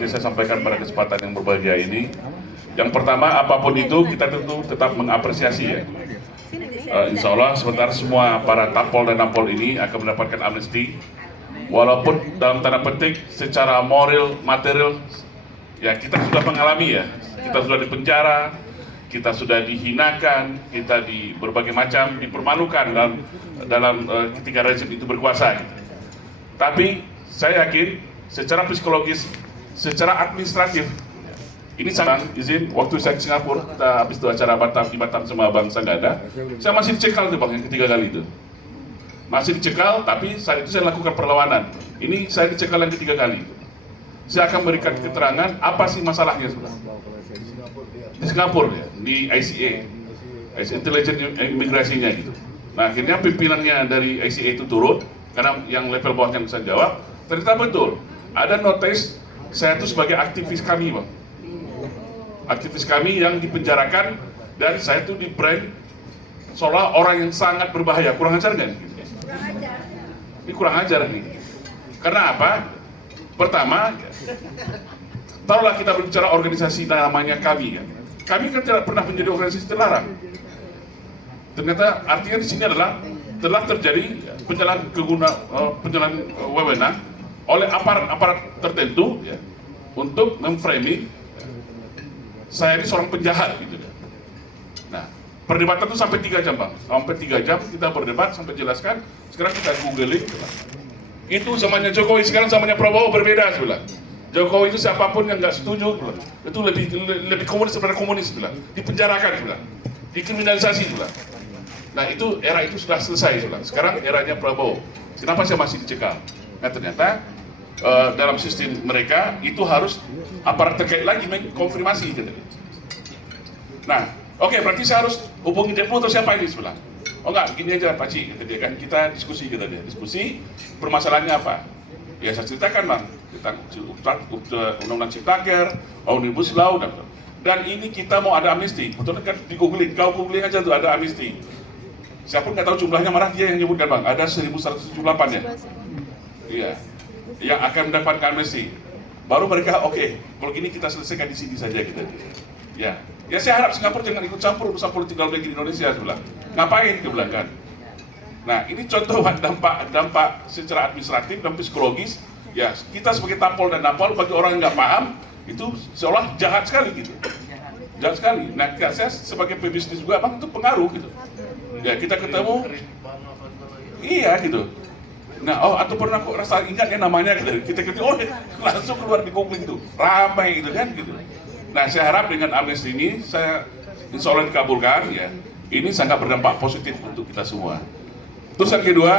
yang saya sampaikan pada kesempatan yang berbahagia ini. Yang pertama, apapun itu kita tentu tetap mengapresiasi ya. Insya Allah sebentar semua para tampol dan nampol ini akan mendapatkan amnesti, walaupun dalam tanda petik secara moral, material ya kita sudah mengalami ya, kita sudah dipenjara, kita sudah dihinakan, kita di berbagai macam dipermalukan dalam ketika rezim itu berkuasa. Tapi saya yakin secara psikologis, secara administratif ini sangat izin. Waktu saya ke Singapura, kita habis itu acara di Batam sama Bang Sanggada, saya masih dicekal tuh Bang yang ketiga kali itu. Masih dicekal, tapi saat itu saya lakukan perlawanan. Ini saya dicekal yang ketiga kali. Saya akan berikan keterangan apa sih masalahnya sebenarnya. Di Singapura ya, di ICA, Intelligent Imigrasinya gitu. Nah akhirnya pimpinannya dari ICA itu turun, karena yang level bawahnya bisa jawab. Ternyata betul, ada notice saya itu sebagai aktivis kami Bang. Aktivis kami yang dipenjarakan dan saya itu di brand seolah orang yang sangat berbahaya. Kurang ajar kan? Ini kurang ajar nih. Karena apa? Pertama, taruhlah kita berbicara organisasi namanya kami kan. Kami kan tidak pernah menjadi organisasi terlarang. Ternyata artinya di sini adalah telah terjadi penjalan wewenang oleh aparat tertentu ya, untuk memframing saya ini seorang penjahat gitu. Nah, perdebatan itu sampai 3 jam Bang. Sampai 3 jam kita berdebat sampai jelaskan. Sekarang kita googling. Itu zamannya Jokowi, sekarang zamannya Prabowo berbeda sebelah. Jokowi itu siapapun yang nggak setuju, itu lebih komunis daripada komunis sebelah. Dipenjarakan sebelah, dikriminalisasi sebelah. Nah itu era itu sudah selesai sebelah. Sekarang eranya Prabowo. Kenapa saya masih dicekal? Nah ternyata dalam sistem mereka itu harus aparat terkait lagi mengkonfirmasi gitu. Nah, oke, berarti saya harus hubungi Depo atau siapa ini sebelah? Oh enggak, gini aja Pak Ci, kata dia kan, kita diskusi gitu dia. Diskusi, permasalahannya apa? Ya saya ceritakan Bang, tentang undang-undang Ciptaker, Omnibus Law dan ini kita mau ada amnesti. Betul kan di googling, kau googling aja tuh ada amnesti. Siapa nggak tahu jumlahnya, marah dia yang nyebutkan Bang, ada 1178 ya. Iya. Yang akan mendapatkan amnesti. Baru mereka oke, kalau gini kita selesaikan di sini saja kita. Ya, saya harap Singapura jangan ikut campur urusan politik dalam negeri Indonesia sebelah. Ngapain ke belakang? Nah, ini contoh dampak secara administratif dan psikologis. Ya, kita sebagai tampol dan nampol bagi orang yang nggak paham itu seolah jahat sekali gitu. Jahat sekali. Nah, saya sebagai pebisnis juga Bang itu pengaruh gitu. Ya, kita ketemu. Iya gitu. Nah, atau pernah kok rasa ingat ya namanya gitu. Kita langsung keluar di googling tuh, ramai gitu kan gitu. Nah, saya harap dengan amnesti ini saya insya Allah dikabulkan ya. Ini sangat berdampak positif untuk kita semua. Terus yang kedua,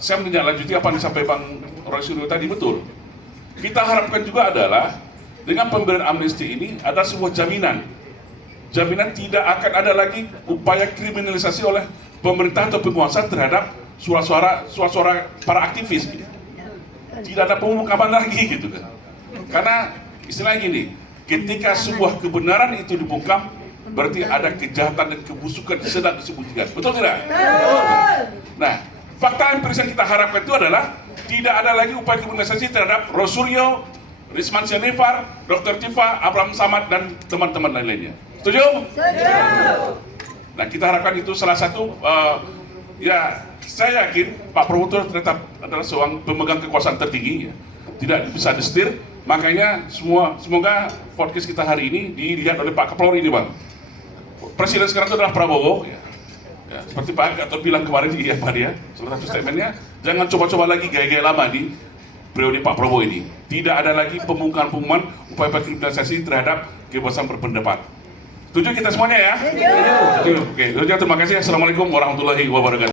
saya menindaklanjuti apa yang disampaikan Bang Roy Suryo tadi betul. Kita harapkan juga adalah dengan pemberian amnesti ini ada sebuah jaminan. Jaminan tidak akan ada lagi upaya kriminalisasi oleh pemerintah atau penguasa terhadap suara-suara para aktivis gitu. Tidak ada pemungkaman lagi gitu kan. Karena istilahnya gini, ketika sebuah kebenaran itu dibungkam berarti ada kejahatan dan kebusukan sedang disembunyikan. Betul tidak? Nah, fakta empiris yang kita harapkan itu adalah tidak ada lagi upaya kriminalisasi terhadap Rosuryo, Risman Syarifar, Dr. Tifa, Abraham Samad dan teman-teman lainnya. Setuju? Setuju. Nah, kita harapkan itu salah satu ya, saya yakin Pak Prabowo tetap adalah seorang pemegang kekuasaan tertinggi ya. Tidak bisa disetir, makanya semoga podcast kita hari ini dilihat oleh Pak Kapolri ini Bang. Presiden sekarang itu adalah Prabowo ya. Ya, seperti Pak Gatot bilang kemarin di apa dia, salah satu statementnya, jangan coba-coba lagi gaya-gaya lama di periode Pak Prabowo ini. Tidak ada lagi pemungkaman upaya kriminalisasi terhadap kebebasan berpendapat. Setuju kita semuanya ya? Setuju. Oke, terima kasih. Assalamualaikum warahmatullahi wabarakatuh.